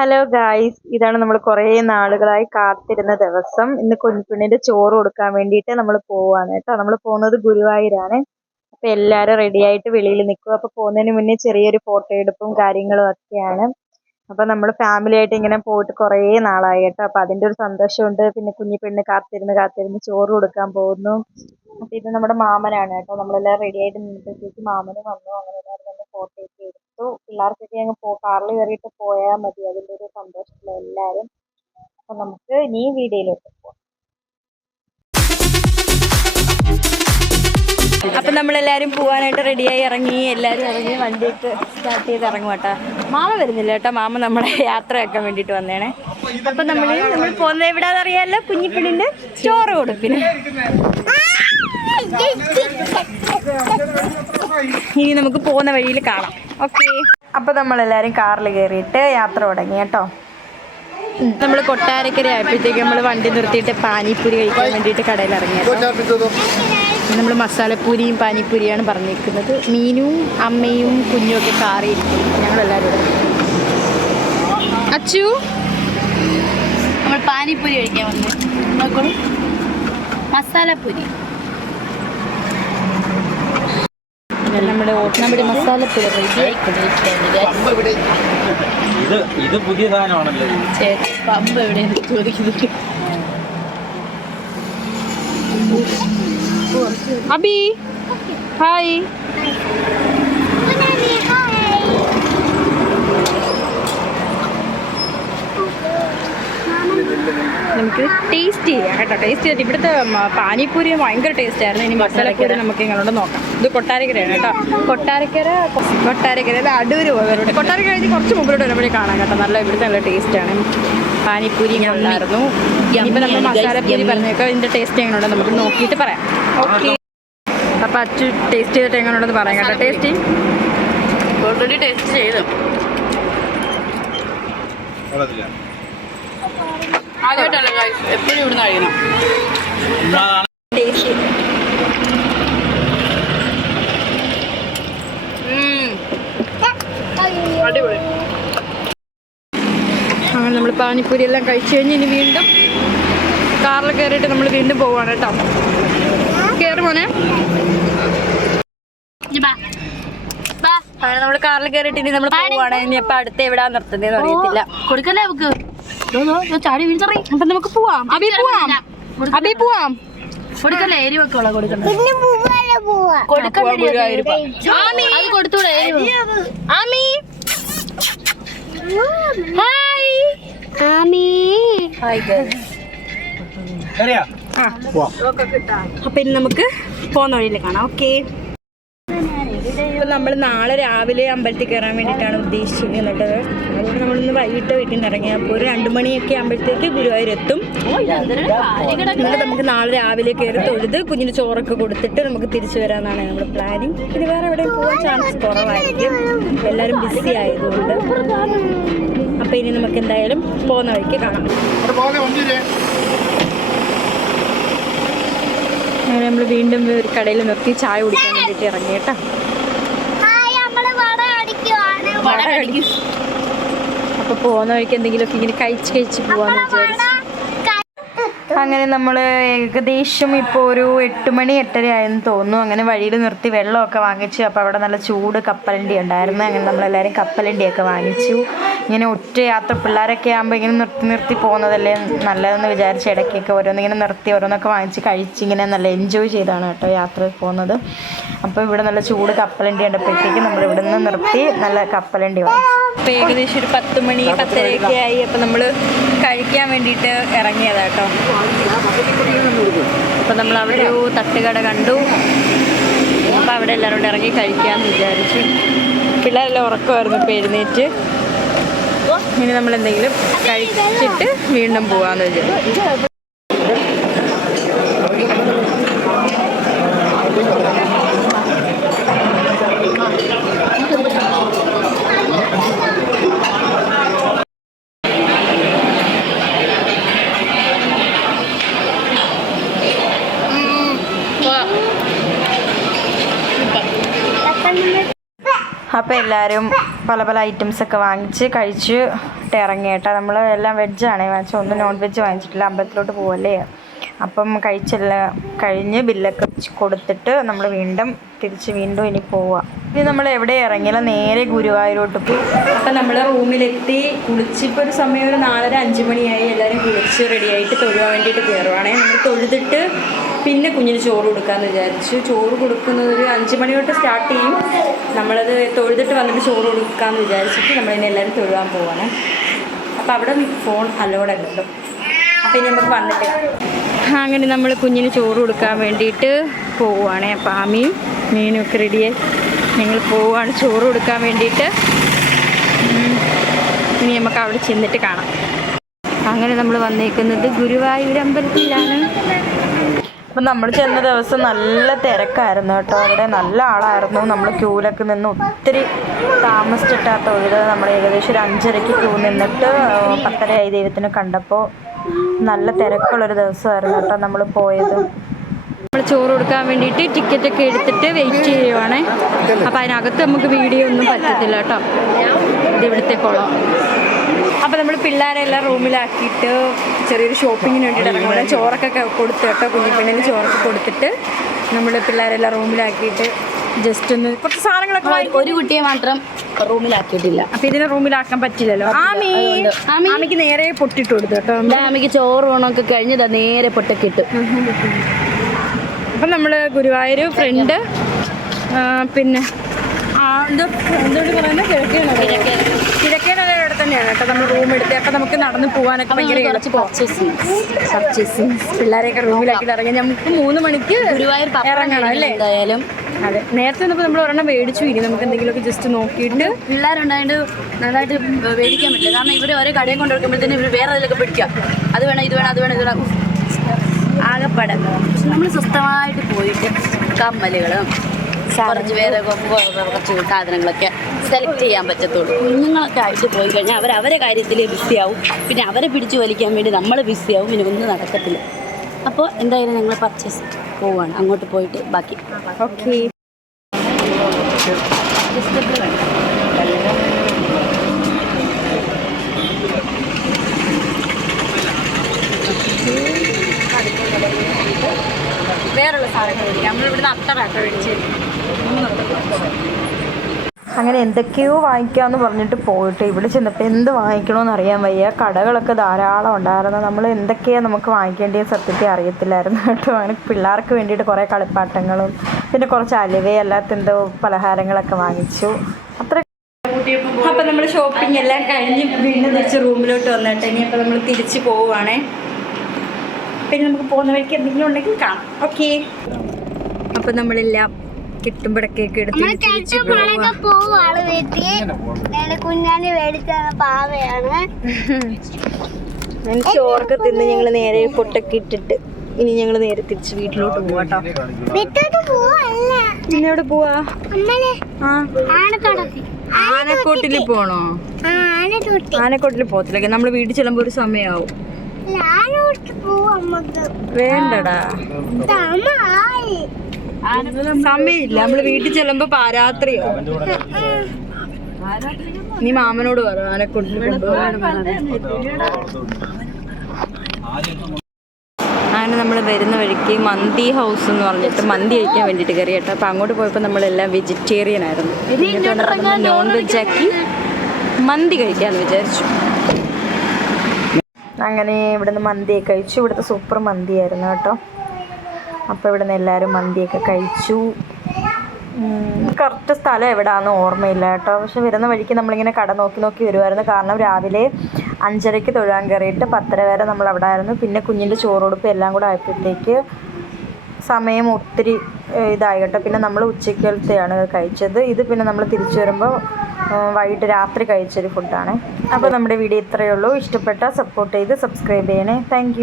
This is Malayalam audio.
ഹലോ ഗായ്സ് ഇതാണ് നമ്മൾ കുറേ നാളുകളായി കാത്തിരുന്ന ദിവസം. ഇന്ന് കുഞ്ഞുകുഞ്ഞിന്റെ ചോറ് കൊടുക്കാൻ വേണ്ടിയിട്ട് നമ്മൾ പോവാണ് കേട്ടോ. നമ്മൾ പോകുന്നത് ഗുരുവായൂരാണ്. അപ്പൊ എല്ലാരും റെഡിയായിട്ട് വെളിയിൽ നിൽക്കും അപ്പൊ പോകുന്നതിന് മുന്നേ ചെറിയൊരു ഫോട്ടോ എടുപ്പും കാര്യങ്ങളും ഒക്കെയാണ്. അപ്പൊ നമ്മൾ ഫാമിലി ആയിട്ട് ഇങ്ങനെ പോയിട്ട് കുറേ നാളായി കേട്ടോ. അപ്പൊ അതിന്റെ ഒരു സന്തോഷമുണ്ട്. പിന്നെ കുഞ്ഞി പെണ്ണ് കാത്തിരുന്ന് കാത്തിരുന്ന് ചോറ് കൊടുക്കാൻ പോകുന്നു. അപ്പൊ ഇത് നമ്മുടെ മാമനാണ് കേട്ടോ. നമ്മളെല്ലാം റെഡിയായിട്ട് നിന്നപ്പോഴത്തേക്ക് മാമന് വന്നു. അങ്ങനെ എല്ലാവരും ഫോട്ടോ ഒക്കെ എടുത്തു. പിള്ളേർക്കൊക്കെ അങ്ങ് പോ കാറിൽ കയറിയിട്ട് പോയാൽ മതി അതിന്റെ ഒരു സന്തോഷത്തിൽ എല്ലാവരും അപ്പൊ നമുക്ക് ഇനി വീഡിയോയിലോട്ട് പോകാം അപ്പം നമ്മളെല്ലാവരും പോകാനായിട്ട് റെഡിയായി ഇറങ്ങി എല്ലാവരും ഇറങ്ങി വണ്ടിയിട്ട് സ്റ്റാർട്ട് ചെയ്ത് ഇറങ്ങും കേട്ടോ മാമ വരുന്നില്ല കേട്ടോ മാമ നമ്മളെ യാത്രയാക്കാൻ വേണ്ടിയിട്ട് വന്നേണേ അപ്പം നമ്മൾ നമ്മൾ പോകുന്നത് എവിടെയാണെന്ന് അറിയാലോ കുഞ്ഞിപ്പിള്ളിന്റെ ചോറ് കൊടുപ്പിന് ഇനി നമുക്ക് പോകുന്ന വഴിയിൽ കാണാം ഓക്കെ. അപ്പൊ നമ്മളെല്ലാരും കാറിൽ കയറിയിട്ട് യാത്ര തുടങ്ങി കേട്ടോ. നമ്മൾ കൊട്ടാരക്കര ആയപ്പോഴത്തേക്ക് നമ്മൾ വണ്ടി നിർത്തിയിട്ട് പാനിപ്പൂരി കഴിക്കാൻ വേണ്ടിയിട്ട് കടയിൽ ഇറങ്ങിയത്. നമ്മൾ മസാലപ്പൂരിയും പാനിപ്പൂരിയാണ് പറഞ്ഞിരിക്കുന്നത് മീനും അമ്മയും കുഞ്ഞും ഒക്കെ കാറിയിരിക്കും ഞങ്ങളെല്ലാവരും എല്ലാവരും അച്ചു? നമ്മൾ പാനിപ്പൂരി കഴിക്കാൻ വന്നു. നോക്കോളൂ മസാലപ്പൂരി. നമ്മുടെ നമ്മുടെ മസാലപ്പൂരി റെഡി ഇത് ഇത് പുതിയ സാധനമാണല്ലോ ഇത്. പമ്പ് എവിടെ ചോദിക്കുന്നത് അബി ഹായ്. നമുക്ക് ടേസ്റ്റ് ചെയ്യാം കേട്ടോ ടേസ്റ്റ് ചെയ്തിട്ട് ഇവിടുത്തെ പാനിപ്പൂരി ഭയങ്കര ടേസ്റ്റ് ആയിരുന്നു. ഇനി മസാലപ്പൂരി നമുക്ക് ഇങ്ങോട്ട് നോക്കാം. ഇത് കൊട്ടാരക്കരയാണ് കേട്ടോ. കൊട്ടാരക്കര കൊട്ടാരക്കര അടൂർ അടൂര് പോയവരോട്. കൊട്ടാരക്കര കഴിഞ്ഞ് കുറച്ച് മുമ്പിലോട്ട് വരുമ്പോഴേ കാണാം കേട്ടോ. നല്ല ഇവിടുത്തെ നല്ല ടേസ്റ്റാണ് പാനിപ്പൂരി ഉണ്ടായിരുന്നു. ഇനിയിപ്പോൾ നമ്മൾ മസാലപ്പൂരി പറഞ്ഞേക്കാം. ഇതിന്റെ ടേസ്റ്റ് എങ്ങനെയുണ്ടോ നമുക്ക് നോക്കിയിട്ട് പറയാം. ഓക്കെ അപ്പോൾ അച്ചു ടേസ്റ്റ് ചെയ്തിട്ട് എങ്ങനെയുണ്ടെന്ന് പറയാം കേട്ടോ. ടേസ്റ്റ് ഓൾറെഡി ടേസ്റ്റ് ചെയ്തു. ആദ്യമായിട്ടല്ല എപ്പോഴും ഇവിടുന്ന് കഴിക്കണം. ടേസ്റ്റ് അടിപൊളി. അങ്ങനെ നമ്മൾ പാനിപ്പൂരി എല്ലാം കഴിച്ചു കഴിഞ്ഞ് ഇനി വീണ്ടും കാറിൽ കയറിയിട്ട് നമ്മൾ വീണ്ടും പോവാണ് കേട്ടോ. കയറി മോനെ. അങ്ങനെ നമ്മൾ കാറിൽ കയറിയിട്ട് ഇനി നമ്മൾ പോവാണ്. ഇനി അപ്പൊ അടുത്ത് എവിടാ നിർത്തുന്നതെന്ന് അറിയത്തില്ല. കൊടുക്കല്ലേ ദോ, ചാടി അപ്പൊ നമുക്ക് പോവാം. അബി പോവാം. അബി പോവാം. കൊടുക്കല്ലേ എരി വെക്കോളാം കൊടുക്കണ്ട? കൊടുക്കണ്ട ആമി അത് കൊടുത്തൂടെ എരിവ് ആമി. ഹായ് അറിയാ? അപ്പൊ ഇനി നമുക്ക് പോകുന്ന വഴിയിൽ കാണാം. ഓക്കെ. നമ്മൾ നാളെ രാവിലെ അമ്പലത്തിൽ കയറാൻ വേണ്ടിയിട്ടാണ് ഉദ്ദേശിക്കുന്നത് അതുകൊണ്ട് നമ്മളിന്ന് വൈകിട്ട് വീട്ടിൽ നിന്ന് ഇറങ്ങി അപ്പോൾ ഒരു രണ്ട് മണിയൊക്കെ ആകുമ്പോഴത്തേക്ക് ഗുരുവായൂർ എത്തും. എന്നിട്ട് നമുക്ക് നാളെ രാവിലെ കയറി തൊഴുത് കുഞ്ഞിന് ചോറൊക്കെ കൊടുത്തിട്ട് നമുക്ക് തിരിച്ചു വരാമെന്നാണ് നമ്മൾ പ്ലാനിങ് പിന്നെ വേറെ എവിടെയും പോകാൻ ചാൻസ് കുറവായിരിക്കും. എല്ലാവരും ബിസി ആയതുകൊണ്ട്. അപ്പം ഇനി നമുക്ക് എന്തായാലും പോകുന്ന വഴിക്ക് കാണാം. അങ്ങനെ നമ്മൾ വീണ്ടും ഒരു കടയിൽ നിർത്തി ചായ കുടിക്കാൻ വേണ്ടിയിട്ട് ഇറങ്ങി കേട്ടോ. അപ്പോൾ പോകുന്ന വഴിക്ക് എന്തെങ്കിലുമൊക്കെ ഇങ്ങനെ കഴിച്ച് കഴിച്ച് പോവാന്ന് വിചാരിച്ചു. അങ്ങനെ നമ്മൾ ഏകദേശം ഇപ്പോൾ ഒരു എട്ട് മണി എട്ടര ആയെന്ന് തോന്നുന്നു. അങ്ങനെ വഴിയിൽ നിർത്തി വെള്ളമൊക്കെ വാങ്ങിച്ചു. അപ്പോൾ അവിടെ നല്ല ചൂട് കപ്പലണ്ടി ഉണ്ടായിരുന്നു. അങ്ങനെ നമ്മളെല്ലാവരും കപ്പലണ്ടിയൊക്കെ വാങ്ങിച്ചു. ഇങ്ങനെ ഒറ്റ യാത്ര. പിള്ളേരൊക്കെ ആകുമ്പോൾ ഇങ്ങനെ നിർത്തി നിർത്തി പോകുന്നതല്ലേ നല്ലതെന്ന് വിചാരിച്ച് ഇടയ്ക്കൊക്കെ ഓരോന്നിങ്ങനെ നിർത്തി ഓരോന്നൊക്കെ വാങ്ങിച്ച് കഴിച്ച് ഇങ്ങനെ നല്ല എൻജോയ് ചെയ്താണ് കേട്ടോ യാത്ര പോകുന്നത്. അപ്പോൾ ഇവിടെ നല്ല ചൂട് കപ്പലണ്ടി ഉണ്ടപ്പോഴത്തേക്ക് നമ്മൾ ഇവിടെ നിന്ന് നിർത്തി നല്ല കപ്പലണ്ടി വാങ്ങിച്ചു. അപ്പോൾ ഏകദേശം ഒരു പത്ത് മണി പത്തരയൊക്കെ ആയി. അപ്പോൾ നമ്മൾ കഴിക്കാൻ വേണ്ടിട്ട് ഇറങ്ങിയതാ കേട്ടോ. അപ്പോൾ നമ്മൾ അവിടെ ഒരു തട്ടുകട കണ്ടു. അപ്പോൾ അവിടെ എല്ലാവരും കൂടെ ഇറങ്ങി കഴിക്കാമെന്ന് വിചാരിച്ചു. പിള്ളേരെല്ലാം ഉറക്കമായിരുന്നു ഇപ്പോൾ എഴുന്നേറ്റ്. ഇനി നമ്മൾ എന്തെങ്കിലും കഴിച്ചിട്ട് വീണ്ടും പോകാമെന്ന് വിചാരിച്ചു. അപ്പോൾ എല്ലാവരും പല പല ഐറ്റംസ് ഒക്കെ വാങ്ങിച്ച് കഴിച്ച് ഇറങ്ങി കേട്ടോ. നമ്മൾ എല്ലാം വെജാണ് വാങ്ങിച്ചത് ഒന്നും നോൺ വെജ് വാങ്ങിച്ചിട്ടില്ല. അമ്പലത്തിലോട്ട് പോവല്ലേ? അപ്പം കഴിച്ചെല്ലാം കഴിഞ്ഞ് ബില്ലൊക്കെ കൊടുത്തിട്ട് നമ്മൾ വീണ്ടും തിരിച്ച് വീണ്ടും ഇനി പോവുക ഇനി നമ്മൾ എവിടെ ഇറങ്ങിയാലും നേരെ ഗുരുവായൂരോട്ട് പോയി അപ്പം നമ്മൾ റൂമിലെത്തി കുളിച്ചിപ്പോൾ ഒരു സമയം ഒരു നാലര അഞ്ച് മണിയായി എല്ലാവരും കുളിച്ച് റെഡിയായിട്ട് തൊഴുവാൻ വേണ്ടിയിട്ട് കയറുവാണേ നമ്മൾ തൊഴുതിട്ട് പിന്നെ കുഞ്ഞിന് ചോറ് കൊടുക്കാമെന്ന് വിചാരിച്ചു. ചോറ് കൊടുക്കുന്നത് ഒരു അഞ്ച് മണി തൊട്ട് സ്റ്റാർട്ട് ചെയ്യും. നമ്മളത് തൊഴുതിട്ട് വന്നിട്ട് ചോറ് കൊടുക്കാമെന്ന് വിചാരിച്ചിട്ട് നമ്മളിനി എല്ലാവരും തൊഴുവാൻ പോവാണ്. അപ്പോൾ അവിടെ ഫോൺ അലോഡ് അല്ലല്ലോ. അപ്പോൾ ഇനി നമുക്ക് വന്നിട്ട് അങ്ങനെ നമ്മൾ കുഞ്ഞിന് ചോറ് കൊടുക്കാൻ വേണ്ടിയിട്ട് പോവുകയാണ് അപ്പം ആമിയും മീനും ഒക്കെ റെഡിയായി ഞങ്ങൾ പോവുകയാണ് ചോറ് കൊടുക്കാൻ വേണ്ടിയിട്ട്. ഇനി നമുക്ക് അവിടെ ചെന്നിട്ട് കാണാം. അങ്ങനെ നമ്മൾ വന്നേക്കുന്നത് ഗുരുവായൂർ അമ്പലത്തിലാണ്. അപ്പം നമ്മൾ ചെന്ന ദിവസം നല്ല തിരക്കായിരുന്നു കേട്ടോ. അവിടെ നല്ല ആളായിരുന്നു. നമ്മൾ ക്യൂലൊക്കെ നിന്ന് ഒത്തിരി താമസിച്ചിട്ടാത്ത തൊഴുത് നമ്മൾ ഏകദേശം ഒരു അഞ്ചരയ്ക്ക് ക്യൂ നിന്നിട്ട് പത്തരയായി ദൈവത്തിനെ കണ്ടപ്പോൾ നല്ല തിരക്കുള്ളൊരു ദിവസമായിരുന്നു കേട്ടോ നമ്മൾ പോയത്. നമ്മൾ ചോറ് കൊടുക്കാൻ വേണ്ടിയിട്ട് ടിക്കറ്റ് ഒക്കെ എടുത്തിട്ട് വെയിറ്റ് ചെയ്യുവാണ്. അപ്പം അതിനകത്ത് നമുക്ക് വീഡിയോ ഒന്നും പറ്റത്തില്ല കേട്ടോ. ഇത് ഇവിടുത്തെ കുളം. അപ്പോൾ നമ്മൾ പിള്ളേരെ എല്ലാം റൂമിലാക്കിയിട്ട് ചെറിയൊരു ഷോപ്പിങ്ങിന് വേണ്ടിയിട്ട് ഇറങ്ങുമ്പോൾ ചോറൊക്കെ കൊടുത്ത് കേട്ടോ കുഞ്ഞിപ്പെണ്ണിന് ചോറൊക്കെ കൊടുത്തിട്ട് നമ്മൾ പിള്ളേരെല്ലാം റൂമിലാക്കിയിട്ട് ജസ്റ്റ് ഒന്ന് കുറച്ച് സാധനങ്ങളൊക്കെ വാങ്ങി. ഒരു കുട്ടിയെ മാത്രം റൂമിലാക്കിയിട്ടില്ല. അപ്പൊ ഇതിനെ റൂമിലാക്കാൻ പറ്റില്ലല്ലോ. ആമി ആമിക്ക് നേരെ പൊട്ടിട്ട് കൊടുത്തു കേട്ടോ. ആമിക്ക് ചോറ് ഊണൊക്കെ കഴിഞ്ഞതാ നേരെ പൊട്ടക്കിട്ടു അപ്പൊ നമ്മൾ ഗുരുവായൂർ ഫ്രണ്ട് പിന്നെ എന്തോ എന്തുകൊണ്ട് പറയുന്നത് കിഴക്കേണോ. കിഴക്കേ തന്നെയാണ് കേട്ടോ. നമ്മൾ റൂം എടുത്ത് അപ്പം നമുക്ക് നടന്ന് പോകാനൊക്കെ ഭയങ്കര കുറച്ച് പർച്ചേസിങ് പർച്ചേസിങ് പിള്ളേരെയൊക്കെ റൂമിലാക്കി ഇറങ്ങി. നമുക്ക് മൂന്ന് മണിക്ക് ഗുരുവായൂർ ഇറങ്ങണം അല്ലേ? എന്തായാലും. അതെ. നേരത്തെ വന്നപ്പോൾ നമ്മൾ ഒരെണ്ണം മേടിച്ചു. ഇനി നമുക്ക് എന്തെങ്കിലുമൊക്കെ ജസ്റ്റ് നോക്കിയിട്ട് പിള്ളേരുണ്ടായിട്ട് നന്നായിട്ട് മേടിക്കാൻ പറ്റില്ല. കാരണം ഇവർ ഓരോ കടയിൽ കൊണ്ട് വെക്കുമ്പോഴത്തേനും ഇവർ വേറെ അതിലൊക്കെ പിടിക്കാം അത് വേണം ഇത് വേണം അത് വേണം ഇത് വേണം. ആകെപ്പാടെ. പക്ഷെ നമ്മൾ സ്വസ്ഥമായിട്ട് പോയിട്ട് കമ്മലുകളും കുറച്ച് വേറെ കുറച്ച് സാധനങ്ങളൊക്കെ സെലക്ട് ചെയ്യാൻ പറ്റത്തുള്ളൂ. കുഞ്ഞുങ്ങളൊക്കെ ആയിട്ട് പോയി കഴിഞ്ഞാൽ അവർ അവരെ കാര്യത്തിൽ ബിസിയാവും പിന്നെ അവരെ പിടിച്ചു വലിക്കാൻ വേണ്ടി നമ്മൾ ബിസിയാവും പിന്നെ ഒന്നും നടക്കത്തില്ല. അപ്പോൾ എന്തായാലും ഞങ്ങൾ പർച്ചേസ് പോവാണ്. അങ്ങോട്ട് പോയിട്ട് ബാക്കി. ഓക്കെ വേറെയുള്ള സാധനങ്ങൾ നമ്മളിവിടുന്ന് നമ്മൾ ഇവിടുന്ന് അത്തറാട്ടോ മേടിച്ച് അങ്ങനെ എന്തൊക്കെയോ വാങ്ങിക്കാമെന്ന് പറഞ്ഞിട്ട് പോയിട്ട് ഇവിടെ ചെന്നപ്പോൾ എന്ത് വാങ്ങിക്കണമെന്ന് അറിയാൻ വയ്യ. കടകളൊക്കെ ധാരാളം ഉണ്ടായിരുന്നു. നമ്മൾ എന്തൊക്കെയാണ് നമുക്ക് വാങ്ങിക്കേണ്ടത് സത്യത്തെ അറിയത്തില്ലായിരുന്നു കേട്ടോ. അങ്ങനെ പിള്ളേർക്ക് വേണ്ടിയിട്ട് കുറേ കളിപ്പാട്ടങ്ങളും പിന്നെ കുറച്ച് അലുവയും അല്ലാത്ത എന്തോ പലഹാരങ്ങളൊക്കെ വാങ്ങിച്ചു. അത്ര അപ്പം നമ്മൾ ഷോപ്പിംഗ് എല്ലാം കഴിഞ്ഞ് വീണ്ടും തിരിച്ച് റൂമിലോട്ട് വന്നിട്ട് ഇനി അപ്പോൾ നമ്മൾ തിരിച്ച് പോവുകയാണേ പിന്നെ നമുക്ക് പോകുന്ന വഴിക്ക് എന്തെങ്കിലും ഉണ്ടെങ്കിൽ കാണാം. ഓക്കെ അപ്പം നമ്മളെല്ലാം. കിട്ടുമ്പോഴൊക്കെ എടുത്ത് വീട്ടിൽ കുഞ്ഞാന് മേടിച്ച പാവയാണ്. ഞാൻ ചോറൊക്കെ തിന്ന് ഞങ്ങൾ നേരെ പൊട്ടൊക്കെ ഇട്ടിട്ട് ഇനി ഞങ്ങൾ നേരെ തിരിച്ച് വീട്ടിലോട്ട് പോവാട്ടോ. പിന്നോട് പോവാ? ആനക്കോട്ടിൽ പോണോ? ആനക്കോട്ടിൽ പോകത്തില്ല നമ്മൾ വീട്ടിൽ ചെല്ലുമ്പോ ഒരു സമയാവും. വേണ്ടടാ. സമയമില്ല. നമ്മൾ വീട്ടിൽ ചെല്ലുമ്പോ പാരാത്രിയോ നീ മാമനോട് പറ. കൊണ്ട് അങ്ങനെ നമ്മൾ വരുന്ന വഴിക്ക് മന്തി ഹൗസ് എന്ന് പറഞ്ഞിട്ട് മന്തി കഴിക്കാൻ വേണ്ടിയിട്ട് കയറി കേട്ടോ. അപ്പൊ അങ്ങോട്ട് പോയപ്പോൾ നമ്മളെല്ലാം വെജിറ്റേറിയൻ ആയിരുന്നു. നോൺ വെജ് ആക്കി മന്തി കഴിക്കാമെന്ന് വിചാരിച്ചു. അങ്ങനെ ഇവിടുന്ന് മന്തി കഴിച്ചു. ഇവിടുത്തെ സൂപ്പർ മന്തി ആയിരുന്നു കേട്ടോ. അപ്പോൾ ഇവിടുന്ന് എല്ലാവരും മന്തിയൊക്കെ കഴിച്ചു. കറക്റ്റ് സ്ഥലം എവിടാന്ന് ഓർമ്മയില്ല കേട്ടോ. പക്ഷെ വരുന്ന വഴിക്ക് നമ്മളിങ്ങനെ കട നോക്കി നോക്കി വരുമായിരുന്നു കാരണം രാവിലെ അഞ്ചരയ്ക്ക് തൊഴാൻ കയറിയിട്ട് പത്തര വരെ നമ്മൾ അവിടെ ആയിരുന്നു പിന്നെ കുഞ്ഞിന്റെ ചോറുടുപ്പ് എല്ലാം കൂടെ ആയപ്പോഴത്തേക്ക് സമയം ഒത്തിരി ഇതായി കേട്ടോ. പിന്നെ നമ്മൾ ഉച്ചക്കലത്തെയാണ് കഴിച്ചത്. ഇത് പിന്നെ നമ്മൾ തിരിച്ചു വരുമ്പോൾ വൈകിട്ട് രാത്രി കഴിച്ചൊരു ഫുഡാണ് അപ്പോൾ നമ്മുടെ വീഡിയോ ഇത്രയേ ഉള്ളൂ. ഇഷ്ടപ്പെട്ടാൽ സപ്പോർട്ട് ചെയ്ത് സബ്സ്ക്രൈബ് ചെയ്യണേ. താങ്ക്